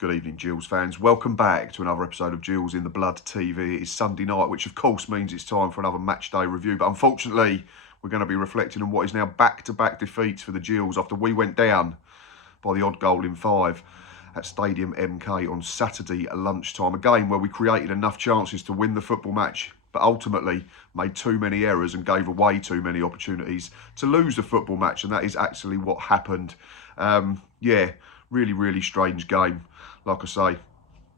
Good evening, Gills fans. Welcome back to another episode of Gills in the Blood TV. It is Sunday night, which of course means it's time for another match day review. But unfortunately, we're going to be reflecting on what is now back-to-back defeats for the Gills after we went down by the odd goal in 5 at Stadium MK on Saturday at lunchtime. A game where we created enough chances to win the football match, but ultimately made too many errors and gave away too many opportunities to lose the football match. And that is actually what happened. Yeah, really strange game. Like I say,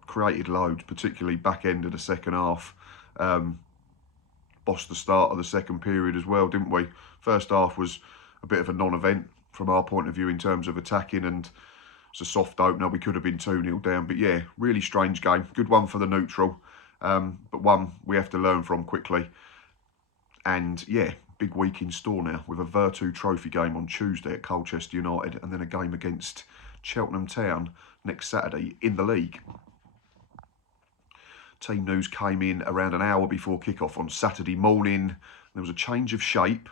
created loads, particularly back end of the second half. Bossed the start of the second period as well, didn't we? First half was a bit of a non-event from our point of view in terms of attacking, and it's a soft opener. We could have been 2-0 down, but yeah, really strange game. Good one for the neutral, but one we have to learn from quickly. And yeah, big week in store now with a Virtu Trophy game on Tuesday at Colchester United, and then a game against Cheltenham Town next Saturday in the league. Team news came in around an hour before kickoff on Saturday morning. There was a change of shape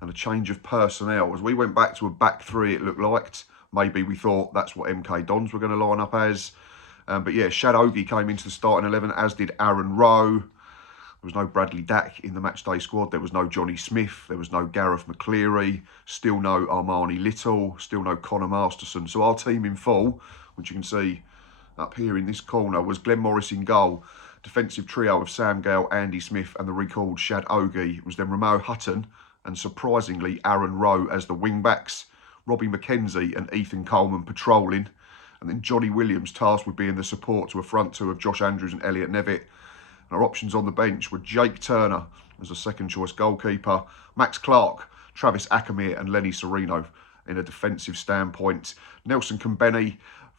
and a change of personnel. As we went back to a back three, it looked like. Maybe we thought that's what MK Dons were going to line up as. But yeah, Ogie came into the starting 11, as did Aaron Rowe. There was no Bradley Dack in the matchday squad. There was no Johnny Smith. There was no Gareth McCleary. Still no Armani Little. Still no Connor Masterson. So our team in full, which you can see up here in this corner, was Glenn Morris in goal. Defensive trio of Sam Gale, Andy Smith and the recalled Shad Ogie. It was then Ramo Hutton and surprisingly Aaron Rowe as the wing-backs. Robbie McKenzie and Ethan Coleman patrolling. And then Johnny Williams tasked with being the support to a front two of Josh Andrews and Elliot Nevitt. Our options on the bench were Jake Turner as a second choice goalkeeper, Max Clark, Travis Ackermere and Lenny Serino in a defensive standpoint, Nelson Kambeni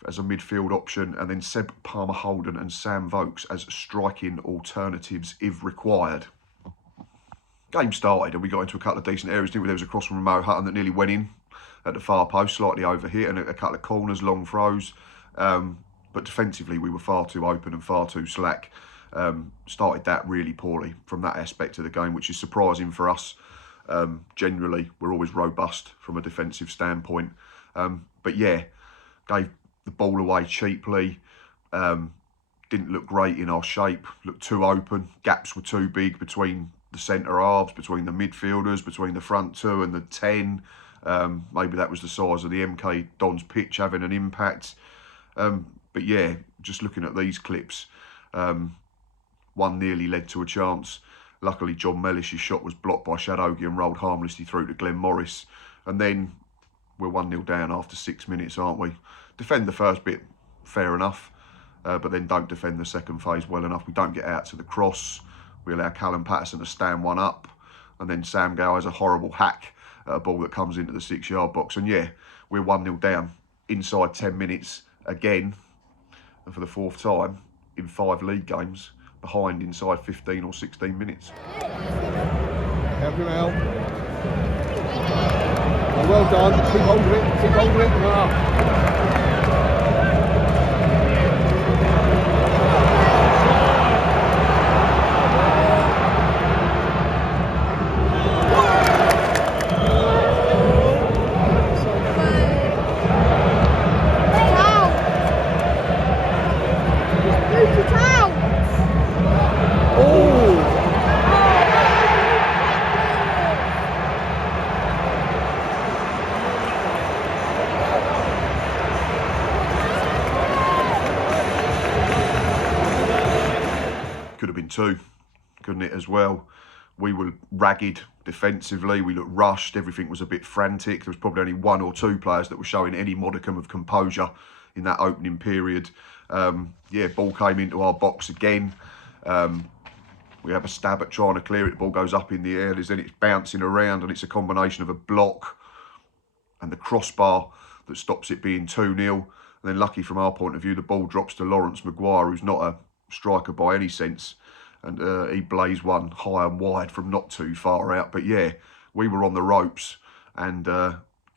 as a midfield option, and then Seb Palmer Holden and Sam Vokes as striking alternatives if required. Game started and we got into a couple of decent areas, didn't we? There was a cross from Ramo Hutton that nearly went in at the far post, slightly over here, and a couple of corners, long throws. But defensively we were far too open and far too slack. Started that really poorly from that aspect of the game, which is surprising for us. Generally, we're always robust from a defensive standpoint. But yeah, gave the ball away cheaply. Didn't look great in our shape, looked too open. Gaps were too big between the centre halves, between the midfielders, between the front two and the 10. Maybe that was the size of the MK Dons pitch having an impact. But yeah, just looking at these clips, one nearly led to a chance. Luckily, John Mellish's shot was blocked by Shad Ogie and rolled harmlessly through to Glenn Morris. And then we're 1-0 down after 6 minutes, aren't we? Defend the first bit, fair enough. But then don't defend the second phase well enough. We don't get out to the cross. We allow Callum Patterson to stand one up. And then Sam Gale has a horrible hack at a ball that comes into the 6-yard box. And yeah, we're 1-0 down inside 10 minutes again. And for the fourth time in 5 league games, behind inside 15 or 16 minutes. Help him out. Oh, well done. Keep holding it. Keep holding it. Wow. Could have been 2, couldn't it, as well? We were ragged defensively, we looked rushed, everything was a bit frantic. There was probably only 1 or 2 players that were showing any modicum of composure in that opening period. Yeah, ball came into our box again. We have a stab at trying to clear it, the ball goes up in the air, then it's bouncing around, and it's a combination of a block and the crossbar that stops it being 2-0. And then lucky from our point of view, the ball drops to Lawrence Maguire, who's not a striker by any sense, and he blazed one high and wide from not too far out. But yeah, we were on the ropes and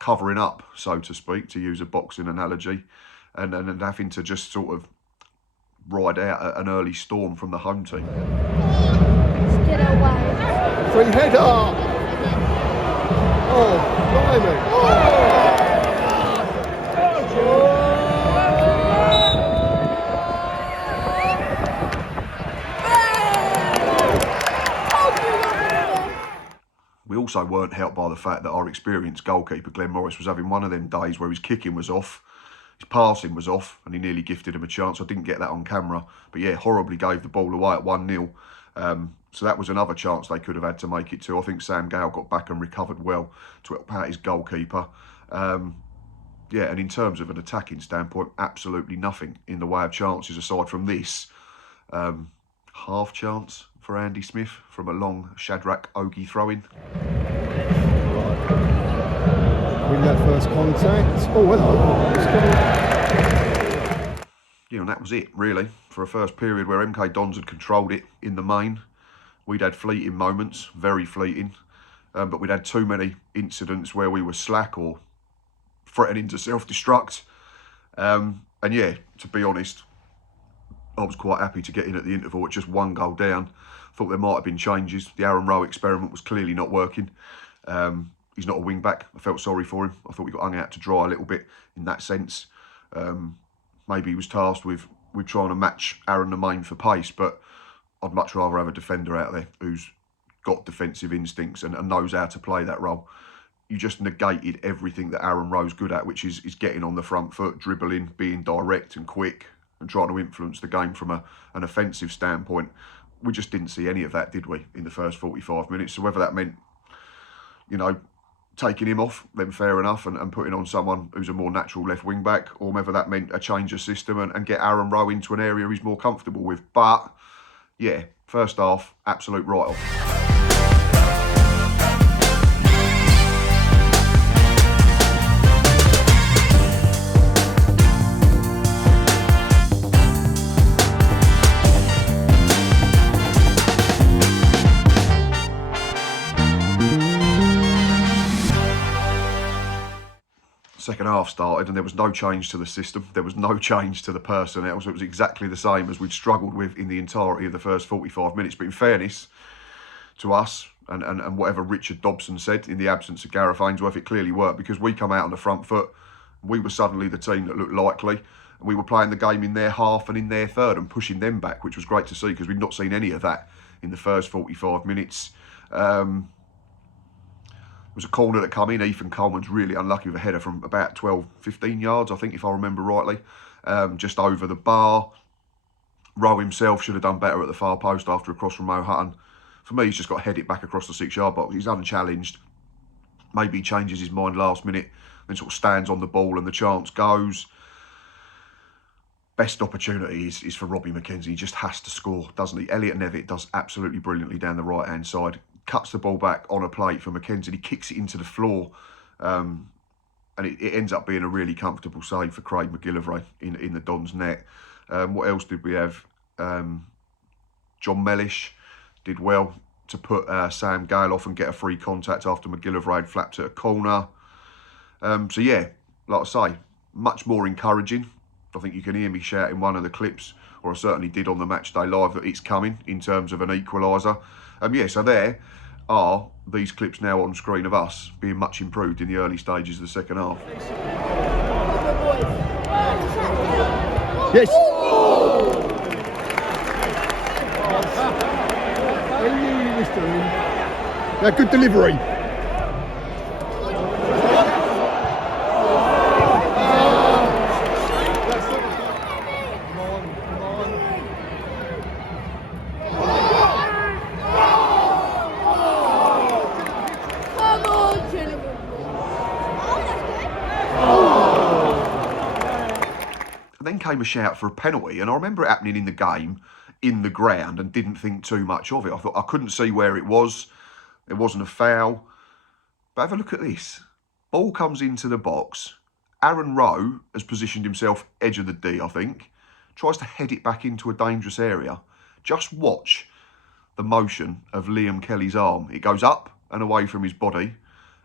covering up, so to speak, to use a boxing analogy, and having to just sort of ride out an early storm from the home team. Get away. Free header. Oh, blimey. Oh. also weren't helped by the fact that our experienced goalkeeper, Glenn Morris, was having one of them days where his kicking was off, his passing was off, and he nearly gifted him a chance. I didn't get that on camera. But yeah, horribly gave the ball away at 1-0. So that was another chance they could have had to make it 2. I think Sam Gale got back and recovered well to help out his goalkeeper. Yeah, and in terms of an attacking standpoint, absolutely nothing in the way of chances aside from this. Half chance for Andy Smith from a long Shadrach Ogie throw-in. Win that first contact. Oh, hello. Yeah, and that was it, really, for a first period where MK Dons had controlled it in the main. We'd had fleeting moments, very fleeting, but we'd had too many incidents where we were slack or threatening to self-destruct. And yeah, to be honest, I was quite happy to get in at the interval at just 1 goal down. Thought there might have been changes. The Aaron Rowe experiment was clearly not working. He's not a wing-back. I felt sorry for him. I thought we got hung out to dry a little bit in that sense. Maybe he was tasked with trying to match Aaron the main for pace, but I'd much rather have a defender out there who's got defensive instincts and knows how to play that role. You just negated everything that Aaron Rowe's good at, which is getting on the front foot, dribbling, being direct and quick, and trying to influence the game from an offensive standpoint. We just didn't see any of that, did we, in the first 45 minutes? So whether that meant, you know, taking him off, then fair enough, and putting on someone who's a more natural left wing back, or whether that meant a change of system and get Aaron Rowe into an area he's more comfortable with. But yeah, first half, absolute write-off. Second half started and there was no change to the system. There was no change to the personnel. So it was exactly the same as we'd struggled with in the entirety of the first 45 minutes. But in fairness to us and whatever Richard Dobson said in the absence of Gareth Ainsworth, it clearly worked because we come out on the front foot. We were suddenly the team that looked likely. And we were playing the game in their half and in their third and pushing them back, which was great to see because we'd not seen any of that in the first 45 minutes. It was a corner that come in. Ethan Coleman's really unlucky with a header from about 12, 15 yards, I think, if I remember rightly. Just over the bar. Rowe himself should have done better at the far post after a cross from Mo Hutton. For me, he's just got to head it back across the 6-yard box. He's unchallenged. Maybe he changes his mind last minute, then sort of stands on the ball and the chance goes. Best opportunity is for Robbie McKenzie. He just has to score, doesn't he? Elliot Nevitt does absolutely brilliantly down the right-hand side. Cuts the ball back on a plate for McKenzie. He kicks it into the floor. And it ends up being a really comfortable save for Craig McGillivray in the Dons' net. What else did we have? John Mellish did well to put Sam Gale off and get a free contact after McGillivray had flapped at a corner. So yeah, like I say, much more encouraging. I think you can hear me shout in one of the clips, or I certainly did on the Matchday Live, that it's coming in terms of an equaliser. Yeah, so there are these clips now on screen of us being much improved in the early stages of the second half. Yes. Yeah, good delivery. Then came a shout for a penalty, and I remember it happening in the game, in the ground, and didn't think too much of it. I thought I couldn't see where it was. There wasn't a foul. But have a look at this. Ball comes into the box. Aaron Rowe has positioned himself edge of the D, I think. Tries to head it back into a dangerous area. Just watch the motion of Liam Kelly's arm. It goes up and away from his body,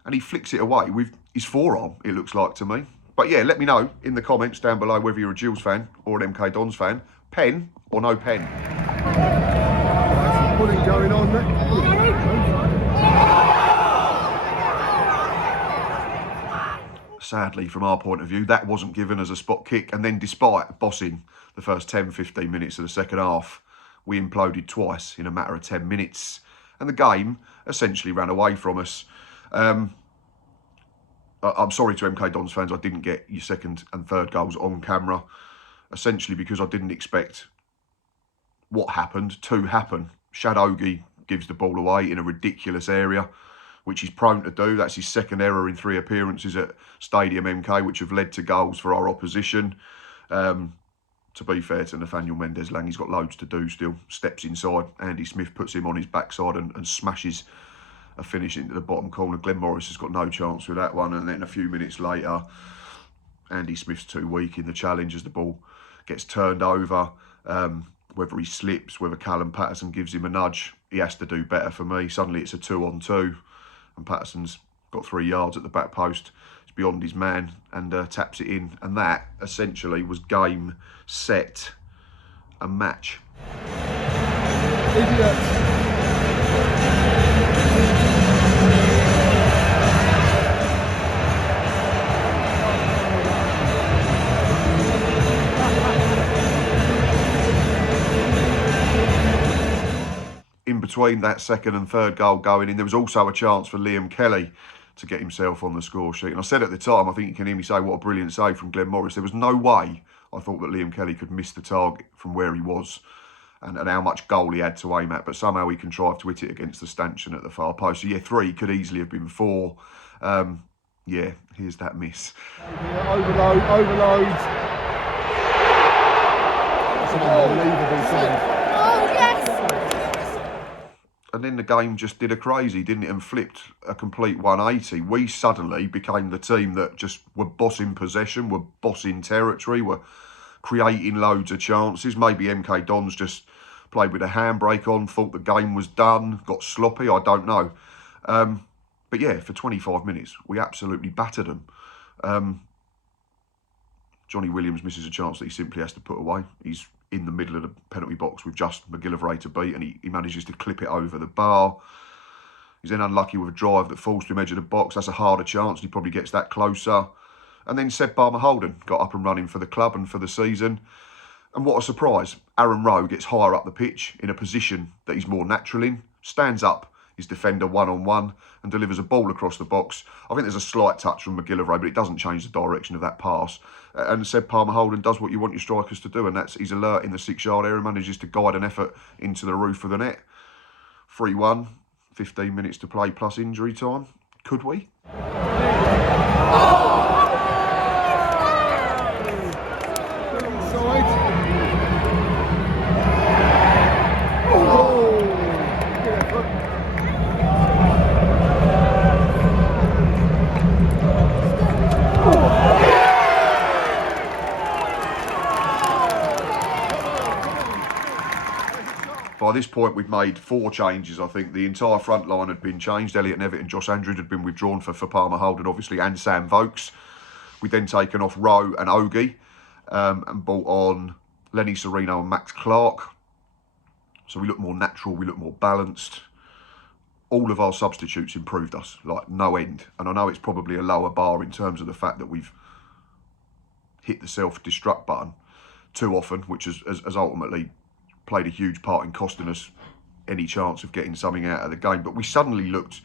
and he flicks it away with his forearm, it looks like to me. But yeah, let me know in the comments down below whether you're a Gills fan or an MK Dons fan. Pen or no pen? Pulling going on there. Sadly, from our point of view, that wasn't given as a spot kick. And then despite bossing the first 10, 15 minutes of the second half, we imploded twice in a matter of 10 minutes. And the game essentially ran away from us. I'm sorry to MK Dons fans, I didn't get your second and third goals on camera, essentially because I didn't expect what happened to happen. Shad Ogie gives the ball away in a ridiculous area, which he's prone to do. That's his second error in 3 appearances at Stadium MK, which have led to goals for our opposition. To be fair to Nathaniel Mendez-Lang, he's got loads to do still. Steps inside, Andy Smith puts him on his backside and smashes a finish into the bottom corner. Glenn Morris has got no chance with that one. And then a few minutes later, Andy Smith's too weak in the challenge as the ball gets turned over. Whether he slips, whether Callum Patterson gives him a nudge, he has to do better for me. Suddenly it's a 2-on-2 and Patterson's got 3 yards at the back post. It's beyond his man and taps it in. And that essentially was game, set and match. In between that second and third goal going in, there was also a chance for Liam Kelly to get himself on the score sheet. And I said at the time, I think you can hear me say, what a brilliant save from Glenn Morris. There was no way I thought that Liam Kelly could miss the target from where he was and how much goal he had to aim at. But somehow he contrived to hit it against the stanchion at the far post. So yeah, 3 could easily have been 4. Yeah, here's that miss. Overload. That's an unbelievable save. Oh, yes! And then the game just did a crazy, didn't it? And flipped a complete 180. We suddenly became the team that just were bossing possession, were bossing territory, were creating loads of chances. Maybe MK Dons just played with a handbrake on, thought the game was done, got sloppy, I don't know. But yeah, for 25 minutes, we absolutely battered them. Johnny Williams misses a chance that he simply has to put away. He's in the middle of the penalty box with just McGillivray to beat, and he manages to clip it over the bar. He's then unlucky with a drive that falls to him edge of the box. That's a harder chance, and he probably gets that closer. And then Seb Jonny got up and running for the club and for the season. And what a surprise. Aaron Rowe gets higher up the pitch in a position that he's more natural in, stands up his defender one-on-one and delivers a ball across the box. I think there's a slight touch from McGillivray, but it doesn't change the direction of that pass. And Seb Jonny does what you want your strikers to do, and that's he's alert in the 6-yard area, manages to guide an effort into the roof of the net. 3-1, 15 minutes to play plus injury time. Could we? By this point, we'd made 4 changes, I think. The entire front line had been changed. Elliot Nevitt and Josh Andrews had been withdrawn for Palmer Holden, obviously, and Sam Vokes. We'd then taken off Rowe and Ogie and brought on Lenny Serino and Max Clark. So we look more natural, we look more balanced. All of our substitutes improved us, like no end. And I know it's probably a lower bar in terms of the fact that we've hit the self-destruct button too often, which has ultimately played a huge part in costing us any chance of getting something out of the game. But we suddenly looked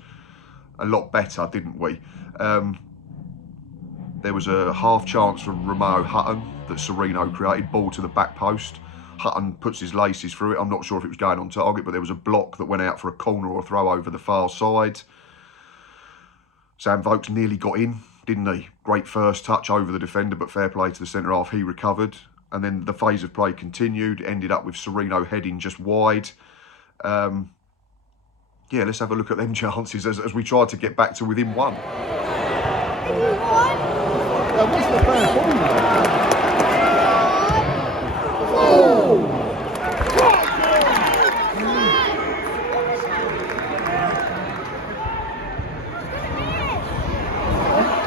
a lot better, didn't we? There was a half chance from Romeo Hutton that Serino created, ball to the back post. Hutton puts his laces through it. I'm not sure if it was going on target, but there was a block that went out for a corner or a throw over the far side. Sam Vokes nearly got in, didn't he? Great first touch over the defender, but fair play to the centre half, he recovered. And then the phase of play continued, ended up with Serino heading just wide. Yeah, let's have a look at them chances as we tried to get back to within 1. What's the plan?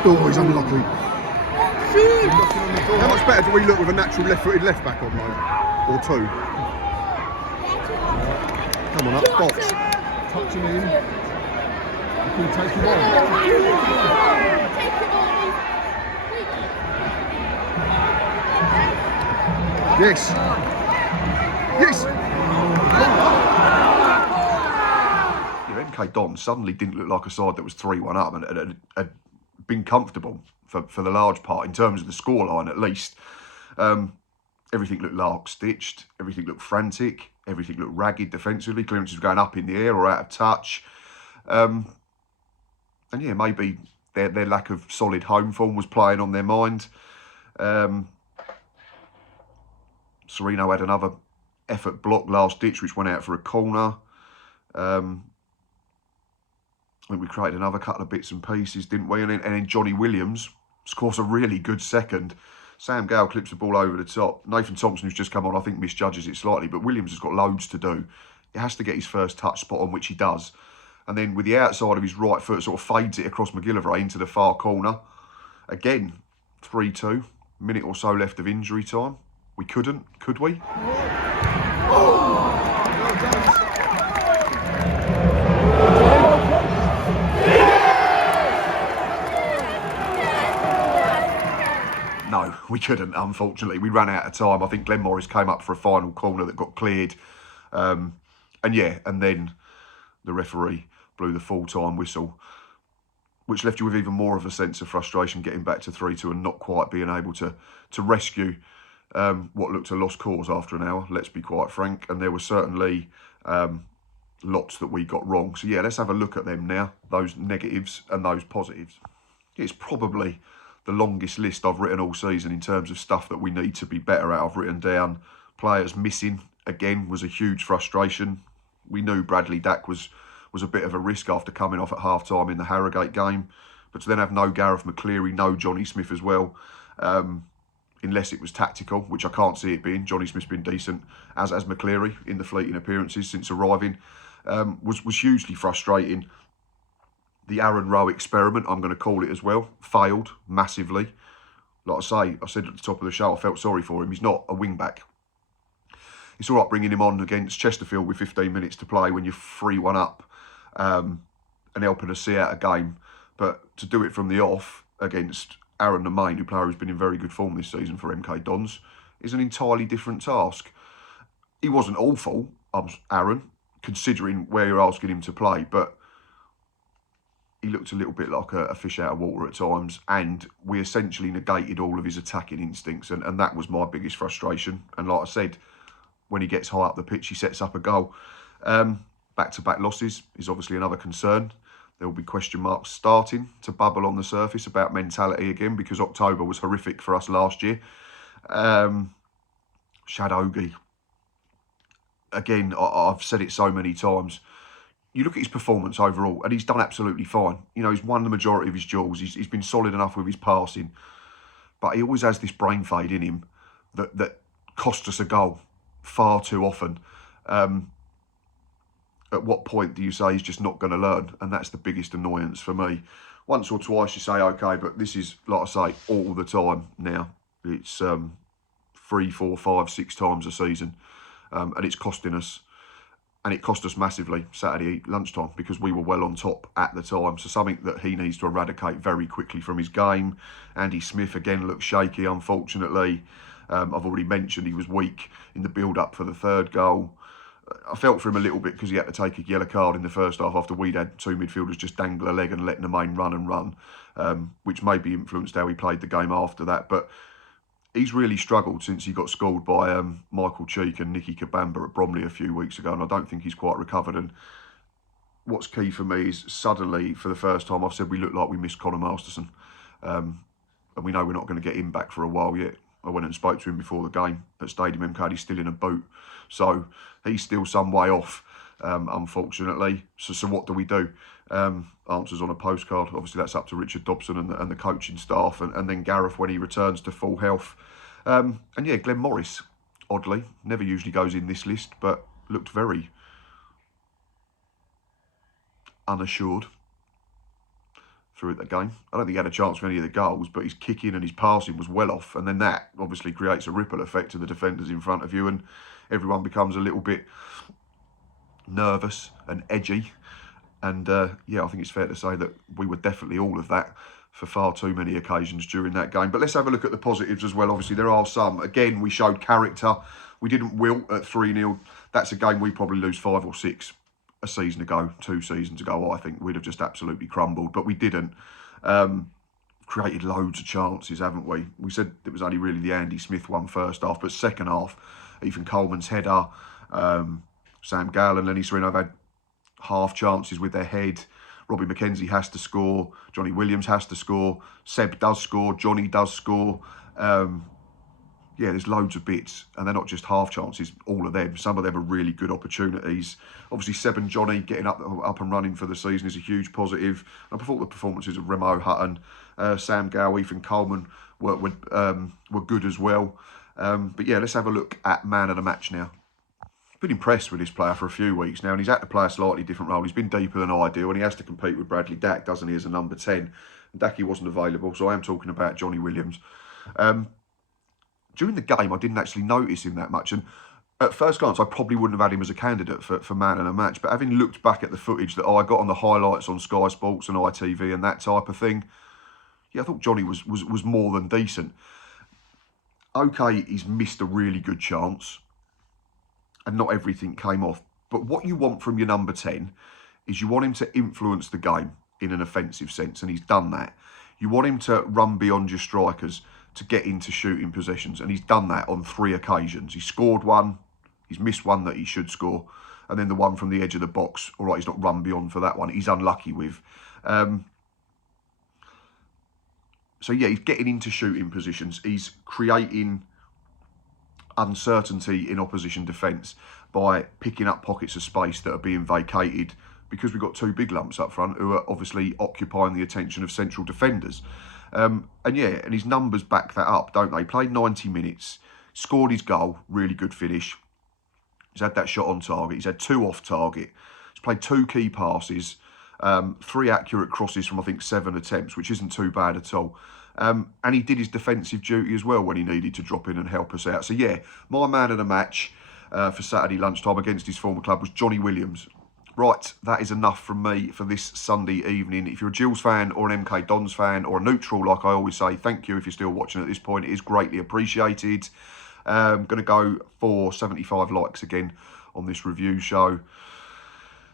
Oh, he's unlucky. How much better do we look with a natural left-footed left-back on, though? Or 2? Come on up, box. Touch him in. You can take him on. Yes. Yes. MK Dons suddenly didn't look like a side that was 3-1 up and had been comfortable for the large part, in terms of the scoreline at least. Everything looked lark-stitched, everything looked frantic, everything looked ragged defensively, clearances were going up in the air or out of touch. And yeah, maybe their lack of solid home form was playing on their mind. Sereno had another effort block last ditch, which went out for a corner. I think we created another couple of bits and pieces, didn't we? And then Johnny Williams scores a really good second. Sam Gale clips the ball over the top. Nathan Thompson, who's just come on, I think misjudges it slightly, but Williams has got loads to do. He has to get his first touch spot on, which he does. And then with the outside of his right foot, sort of fades it across McGillivray into the far corner. Again, 3-2, minute or so left of injury time. We couldn't, could we? No, we couldn't, unfortunately. We ran out of time. I think Glenn Morris came up for a final corner that got cleared. And then the referee blew the full-time whistle, which left you with even more of a sense of frustration getting back to 3-2 and not quite being able to rescue what looked a lost cause after an hour, let's be quite frank. And there were certainly lots that we got wrong. So yeah, let's have a look at them now, those negatives and those positives. It's probably the longest list I've written all season in terms of stuff that we need to be better at. I've written down players missing, again, was a huge frustration. We knew Bradley Dack was a bit of a risk after coming off at half-time in the Harrogate game. But to then have no Gareth McCleary, no Johnny Smith as well, unless it was tactical, which I can't see it being. Johnny Smith's been decent, as McCleary, in the fleeting appearances since arriving, was hugely frustrating. The Aaron Rowe experiment, I'm going to call it as well, failed massively. Like I said at the top of the show, I felt sorry for him. He's not a wing-back. It's all right bringing him on against Chesterfield with 15 minutes to play when you're 3-1 up and helping us see out a game. But to do it from the off against Aaron the Main, player who's been in very good form this season for MK Dons, is an entirely different task. He wasn't awful, Aaron, considering where you're asking him to play, but he looked a little bit like a fish out of water at times, and we essentially negated all of his attacking instincts, and that was my biggest frustration. And like I said, when he gets high up the pitch, he sets up a goal. Back-to-back losses is obviously another concern. There will be question marks starting to bubble on the surface about mentality again, because October was horrific for us last year. Shad Ogie. Again, I've said it so many times. You look at his performance overall, and he's done absolutely fine. You know, he's won the majority of his duels. He's been solid enough with his passing. But he always has this brain fade in him that cost us a goal far too often. At what point do you say he's just not going to learn? And that's the biggest annoyance for me. Once or twice you say, okay, but this is, like I say, all the time now. It's 3, 4, 5, 6 times a season. And it's costing us. And it cost us massively Saturday lunchtime because we were well on top at the time. So something that he needs to eradicate very quickly from his game. Andy Smith, again, looked shaky, unfortunately. I've already mentioned he was weak in the build-up for the third goal. I felt for him a little bit because he had to take a yellow card in the first half after we'd had 2 midfielders just dangle a leg and letting the main run, which maybe influenced how he played the game after that. But he's really struggled since he got schooled by Michael Cheek and Nicky Kabamba at Bromley a few weeks ago, and I don't think he's quite recovered. And what's key for me is suddenly, for the first time, I've said we look like we missed Conor Masterson. And we know we're not going to get him back for a while yet. I went and spoke to him before the game at Stadium MK. He's still in a boot. So he's still some way off, unfortunately. So what do we do? Answers on a postcard. Obviously, that's up to Richard Dobson and the coaching staff. And then Gareth when he returns to full health. And yeah, Glenn Morris, oddly, never usually goes in this list, but looked very unassured through the game. I don't think he had a chance for any of the goals, but his kicking and his passing was well off. And then that obviously creates a ripple effect to the defenders in front of you, and everyone becomes a little bit nervous and edgy. And yeah, I think it's fair to say that we were definitely all of that for far too many occasions during that game. But let's have a look at the positives as well. Obviously, there are some. Again, we showed character. We didn't wilt at 3-0. That's a game we probably lose 5 or 6 a season ago, 2 seasons ago, I think we'd have just absolutely crumbled, but we didn't. Created loads of chances, haven't we? We said it was only really the Andy Smith one first half, but second half, Ethan Coleman's header, Sam Gall and Lenny Sereno have had half chances with their head. Robbie McKenzie has to score. Johnny Williams has to score. Seb does score. Johnny does score. Yeah, there's loads of bits, and they're not just half chances, all of them. Some of them are really good opportunities. Obviously, Seb and Jonny getting up and running for the season is a huge positive. And I thought the performances of Remo Hutton, Sam Gow, Ethan Coleman were good as well. But yeah, let's have a look at man of the match now. Been impressed with this player for a few weeks now, and he's had to play a slightly different role. He's been deeper than ideal, and he has to compete with Bradley Dack, doesn't he, as a number 10. And Dacky wasn't available, so I am talking about Johnny Williams. During the game, I didn't actually notice him that much, and at first glance, I probably wouldn't have had him as a candidate for man of the match, but having looked back at the footage that I got on the highlights on Sky Sports and ITV and that type of thing, yeah, I thought Johnny was more than decent. Okay, he's missed a really good chance, and not everything came off, but what you want from your number 10 is you want him to influence the game in an offensive sense, and he's done that. You want him to run beyond your strikers, to get into shooting possessions, and he's done that on 3 occasions. He scored one, he's missed one that he should score, and then the one from the edge of the box, all right, he's not run beyond for that one, he's unlucky with. So yeah, he's getting into shooting positions, he's creating uncertainty in opposition defence by picking up pockets of space that are being vacated because we've got 2 big lumps up front who are obviously occupying the attention of central defenders. And yeah, and his numbers back that up, don't they? Played 90 minutes, scored his goal, really good finish. He's had that shot on target. He's had 2 off target. He's played 2 key passes, 3 accurate crosses from, I think, 7 attempts, which isn't too bad at all. And he did his defensive duty as well when he needed to drop in and help us out. So yeah, my man of the match for Saturday lunchtime against his former club was Johnny Williams. Right, that is enough from me for this Sunday evening. If you're a Gills fan or an MK Dons fan or a neutral, like I always say, thank you if you're still watching at this point. It is greatly appreciated. I'm going to go for 75 likes again on this review show.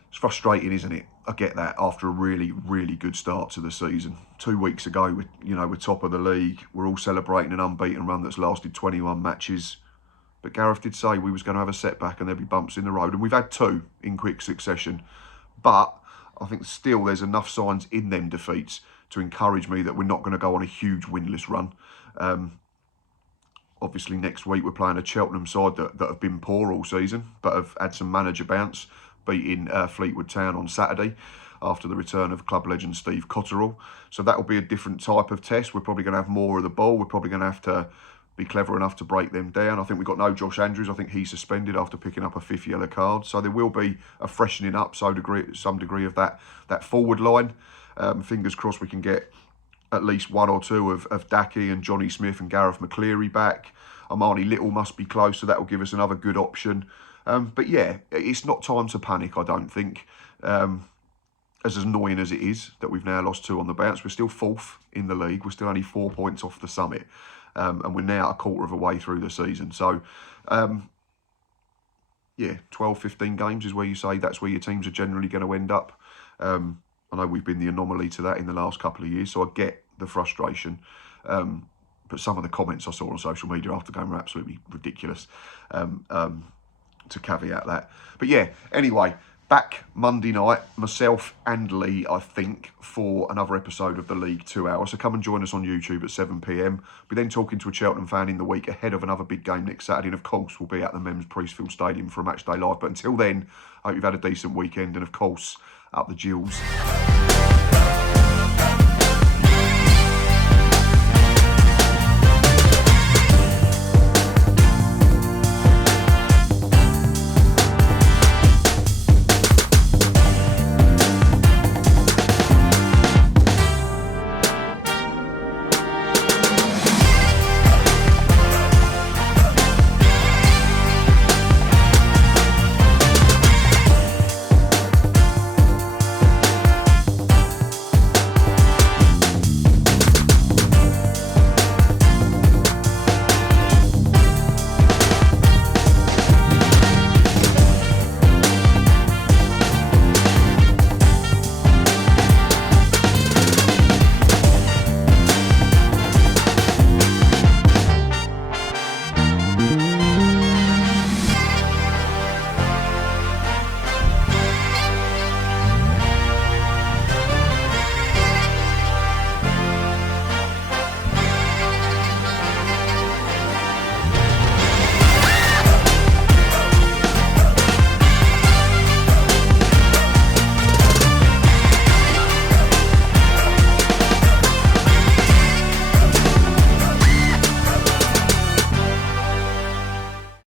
It's frustrating, isn't it? I get that after a really, really good start to the season. 2 weeks ago, we're top of the league. We're all celebrating an unbeaten run that's lasted 21 matches. But Gareth did say we was going to have a setback and there'd be bumps in the road. And we've had 2 in quick succession. But I think still there's enough signs in them defeats to encourage me that we're not going to go on a huge winless run. Obviously, next week we're playing a Cheltenham side that have been poor all season, but have had some manager bounce, beating Fleetwood Town on Saturday after the return of club legend Steve Cotterill. So that will be a different type of test. We're probably going to have more of the ball. We're probably going to have to be clever enough to break them down. I think we've got no Josh Andrews. I think he's suspended after picking up a 5th yellow card. So there will be a freshening up, some degree of that forward line. Fingers crossed we can get at least 1 or 2 of Dacky and Johnny Smith and Gareth McCleary back. Armani Little must be close, so that will give us another good option. But yeah, it's not time to panic, I don't think. As annoying as it is that we've now lost 2 on the bounce, we're still 4th in the league. We're still only 4 points off the summit. And we're now a quarter of a way through the season. So, yeah, 12, 15 games is where you say that's where your teams are generally going to end up. I know we've been the anomaly to that in the last couple of years, so I get the frustration. But some of the comments I saw on social media after the game were absolutely ridiculous, to caveat that. But yeah, anyway, back Monday night, myself and Lee, I think, for another episode of the League 2 Hour. So come and join us on YouTube at 7 p.m. We're then talking to a Cheltenham fan in the week ahead of another big game next Saturday. And of course, we'll be at the Mems Priestfield Stadium for a match day live. But until then, I hope you've had a decent weekend. And of course, up the Gills.